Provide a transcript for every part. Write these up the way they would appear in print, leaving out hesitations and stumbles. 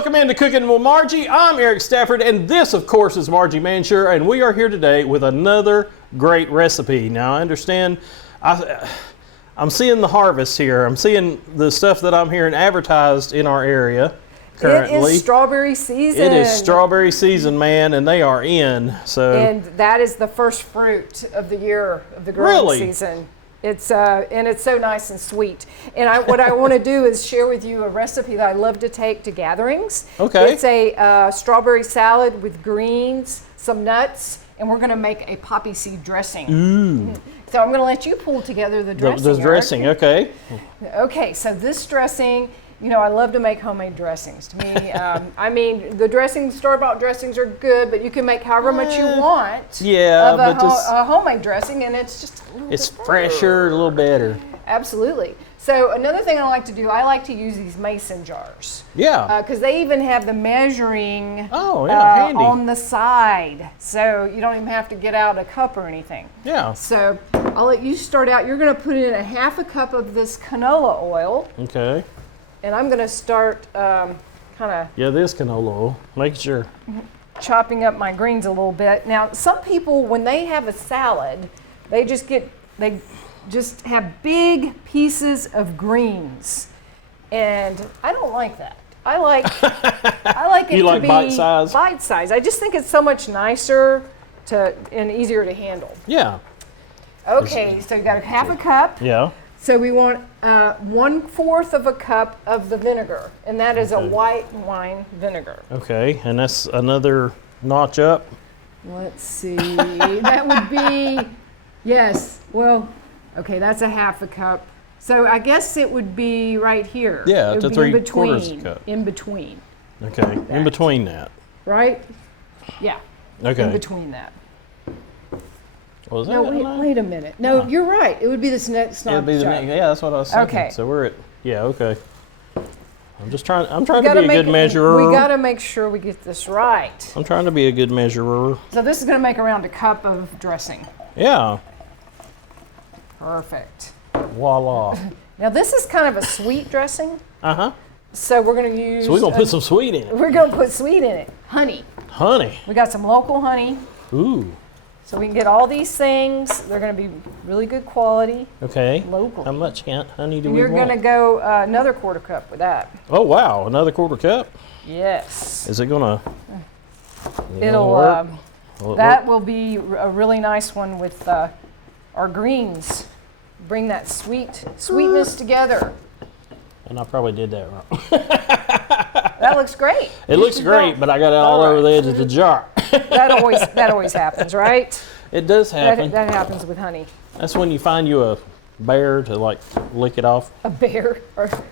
welcome into Cooking with Margie. I'm Eric Stafford, and this, of course, is Margie Mansure, and we are here today with another great recipe. Now, I understand I'm seeing the harvest here. I'm seeing the stuff that I'm hearing advertised in our area currently. It is strawberry season. It is strawberry season, man, and they are in. So, and that is the first fruit of the year of the growing season. It's and it's so nice and sweet. And what I want to do is share with you a recipe that I love to take to gatherings. Okay. It's a strawberry salad with greens, some nuts, and we're going to make a poppy seed dressing. So I'm going to let you pull together the dressing. The dressing, okay. Okay, so this dressing, you know, I love to make homemade dressings. To me, I mean, the dressings, store-bought dressings are good, but you can make however much you want. Yeah, of a homemade dressing, and it's just a little it's bit fresher, a little better. Absolutely. So another thing I like to do, I like to use these mason jars. Yeah. Because they even have the measuring handy. on the side, so you don't even have to get out a cup or anything. Yeah. So I'll let you start out. You're going to put in a half a cup of this canola oil. Okay. And I'm going to start kind of... Yeah, this canola oil. Make sure. Chopping up my greens a little bit. Now, some people, when they have a salad, they just have big pieces of greens. And I don't like that. I like it you to like be bite size? Bite size. I just think it's so much nicer and easier to handle. Yeah. Okay, so you got a half a cup. Yeah. So we want 1/4 of a cup of the vinegar, and that is a white wine vinegar. Okay, and that's another notch up. Let's see, that would be, yes, well, okay, that's a half a cup. So I guess it would be right here. Yeah, it to would be 3/4 cup. In between. Okay, in between that. Right? Yeah. Okay. In between that. Was that No, wait a minute. No, you're right. It would be this next notch. Yeah, that's what I was thinking. Okay. So we're at, okay. I'm trying to be a good measurer. We got to make sure we get this right. I'm trying to be a good measurer. So this is going to make around a cup of dressing. Yeah. Perfect. Voila. Now this is kind of a sweet dressing. Uh-huh. So we're going to use... So we're going to put some sweet in it. We're going to put sweet in it. Honey. Honey. We got some local honey. Ooh. So we can get all these things. They're going to be really good quality. Okay. Local. How much honey do and we want? You're going to go another 1/4 cup with that. Oh, wow. Another 1/4 cup? Yes. Is it going to... It'll work? That will be a really nice one with our greens. Bring that sweetness together. And I probably did that wrong. That looks great. It looks great, but I got it all over the edge of the jar. That always happens, right? It does happen. That happens with honey. That's when you find you a bear to like lick it off. A bear,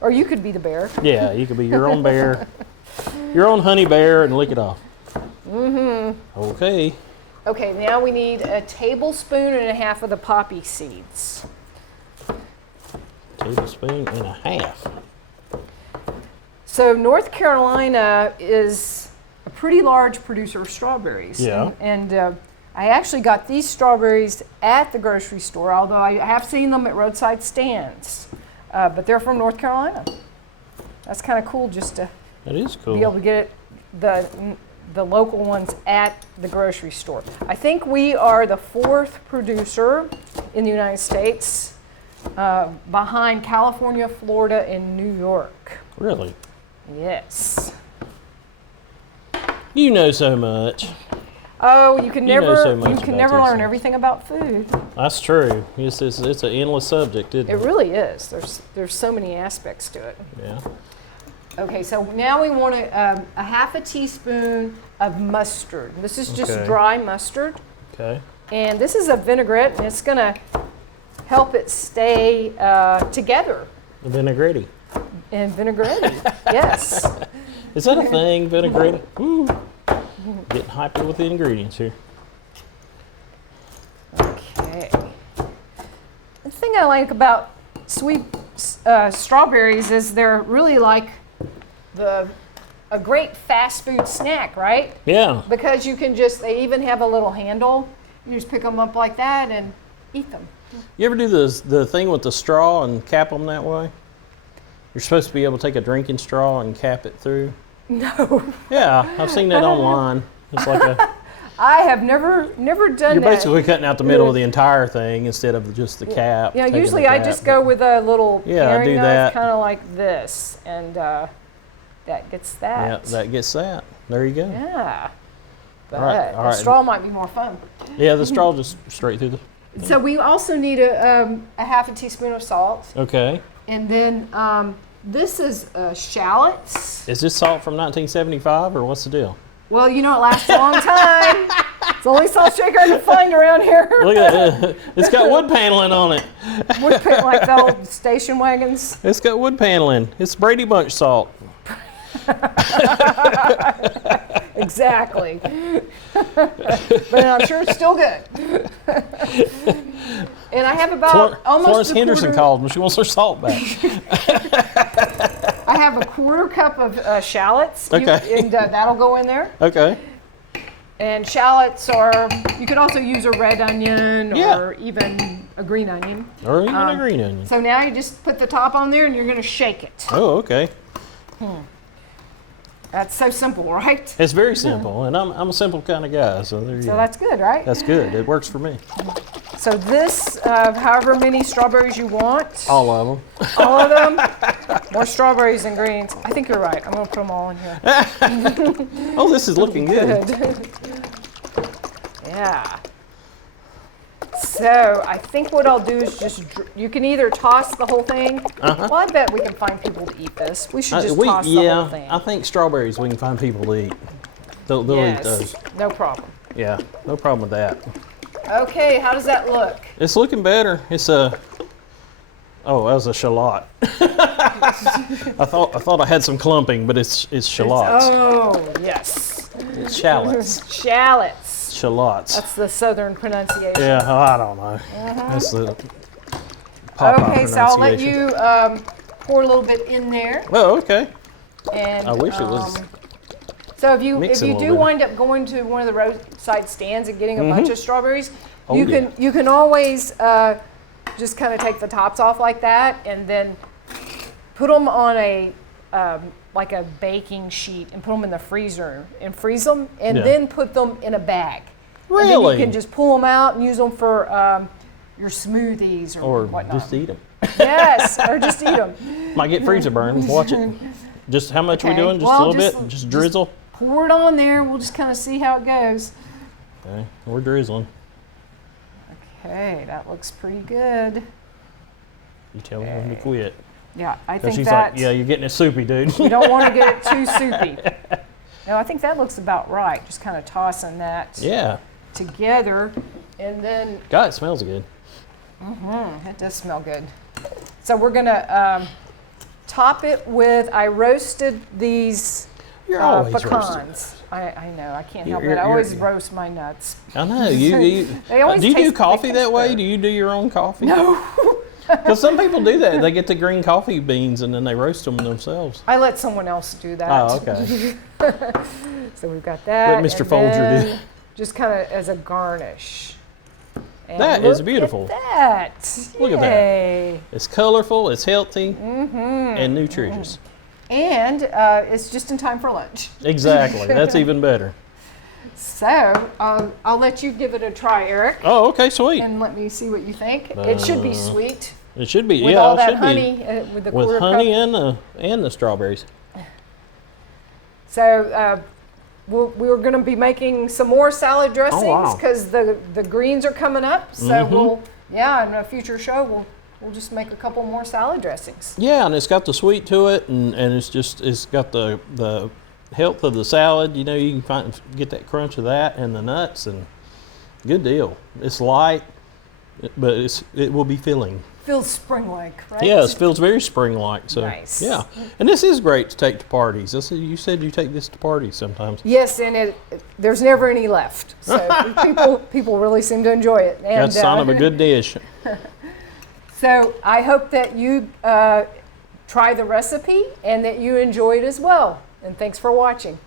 or you could be the bear. Yeah, you could be your own bear, your own honey bear, and lick it off. Mm-hmm. Okay. Okay, now we need 1.5 tablespoons of the poppy seeds. 1.5 tablespoons. So North Carolina is a pretty large producer of strawberries. Yeah. And I actually got these strawberries at the grocery store, although I have seen them at roadside stands. But they're from North Carolina. That's kind of cool just to That is cool. be able to get the local ones at the grocery store. I think we are the 4th producer in the United States, behind California, Florida, and New York. Really? Yes. You know so much. Oh, you can never learn things. everything about food. That's true. It's an endless subject, isn't it? It really is. There's so many aspects to it. Yeah. Okay, so now we want a 1/2 teaspoon of mustard. This is just dry mustard. Okay. And this is a vinaigrette, and it's going to help it stay together. The vinaigrette. And vinaigrette, yes. Is that a thing, vinaigrette? Woo. Getting hyper with the ingredients here. Okay. The thing I like about sweet strawberries is they're really like a great fast food snack, right? Yeah. Because you can they even have a little handle. You just pick them up like that and eat them. You ever do the thing with the straw and cap them that way? You're supposed to be able to take a drinking straw and cap it through. No, Yeah, I've seen that online. It's like I have never done you're that. basically cutting out the middle of the entire thing instead of just the cap. Yeah, taking usually the I cap, just go with a little Yeah, paring do knife, that. kind of like this, and that gets that. Yeah, that gets that. There you go. Yeah. But All right, all a right. straw might be more fun. Yeah, the straw just straight through the. So we also need a half a teaspoon of salt, Okay. and then this is shallots. Is this salt from 1975 or what's the deal? Well, you know it lasts a long time. It's the only salt shaker I can find around here. Look at it. It's got wood paneling on it. Wood pit like the old station wagons. It's got wood paneling. It's Brady Bunch salt. Exactly. But I'm sure it's still good. And I have about almost Florence a Henderson quarter, called when she wants her salt back. I have a quarter cup of shallots. Okay. And that'll go in there. Okay. And shallots are, you could also use a red onion Yeah. or even a green onion. Or even a green onion. So now you just put the top on there and you're going to shake it. Oh, okay. That's so simple, right? It's very simple, and I'm a simple kind of guy, so there you So go. that's good, right? That's good. It works for me. So this, however many strawberries you want, All of them. all of them, more strawberries than greens. I think you're right. I'm going to put them all in here. Oh, this is looking good. Yeah. So I think what I'll do is just, you can either toss the whole thing. Well, I bet we can find people to eat this. We should just toss the whole thing. I think strawberries we can find people to eat. They'll eat those. No problem. Yeah, no problem with that. Okay, how does that look? It's looking better. It's a. Oh, that was a shallot. I thought I had some clumping, but it's shallots. Oh, yes. It's shallots. Shallots. Shallots. That's the southern pronunciation. Yeah, oh, I don't know. That's the Popeye Okay, so I'll let pronunciation. you pour a little bit in there. Oh, okay. And I wish it was. so if you mixing a do little bit. wind up going to one of the roadside stands and getting a bunch of strawberries, Oh, you yeah. can always just kind of take the tops off like that and then put them on a like a baking sheet and put them in the freezer and freeze them and Yeah. then put them in a bag. And then Really? you can just pull them out and use them for your smoothies or Or whatnot. just eat them. Yes, or just eat them. Might get freezer burn. Watch it. Just how much are we Okay, doing? Just well, a little just- bit? Just drizzle? Pour it on there. We'll just kind of see how it goes. Okay, we're drizzling. Okay, that looks pretty good. You tell me when to quit. Yeah, I Because think she's that like, yeah, you're getting it soupy, dude. you don't want to get it too soupy. No, I think that looks about right. Just kind of tossing that Yeah. together, and then God, it smells good. it does smell good. So we're gonna top it with. I roasted these You're always pecans. I know. I can't help You're- it. I always you're- roast my nuts. I know. You They always do you do taste- they coffee taste that way? better. Do you do your own coffee? No. Because some people do that. They get the green coffee beans and then they roast them themselves. I let someone else do that. Oh, okay. So we've got that. Let Mr. and Folger do then it. Just kind of as a garnish. And That is look beautiful. At that. Look at that. Yay. It's colorful, it's healthy, and nutritious. And it's just in time for lunch. Exactly. That's even better. So I'll let you give it a try, Eric, Oh, okay, sweet. and let me see what you think. It should be sweet It should be. with yeah, all it that should honey, be. with the With quarter honey cup. and the strawberries. So we're going to be making some more salad dressings wow. because the greens are coming up. So we'll in a future show we'll just make a couple more salad dressings. Yeah, and it's got the sweet to it, and it's got the health of the salad. You know, you can get that crunch of that and the nuts, and good deal. It's light, but it will be filling. Feels spring-like, right? Yes, feels very spring-like. So Nice. yeah, and this is great to take to parties. You said you take this to parties sometimes. Yes, and there's never any left. So people really seem to enjoy it. And, That's a sign of a good dish. So I hope that you try the recipe and that you enjoy it as well. And thanks for watching.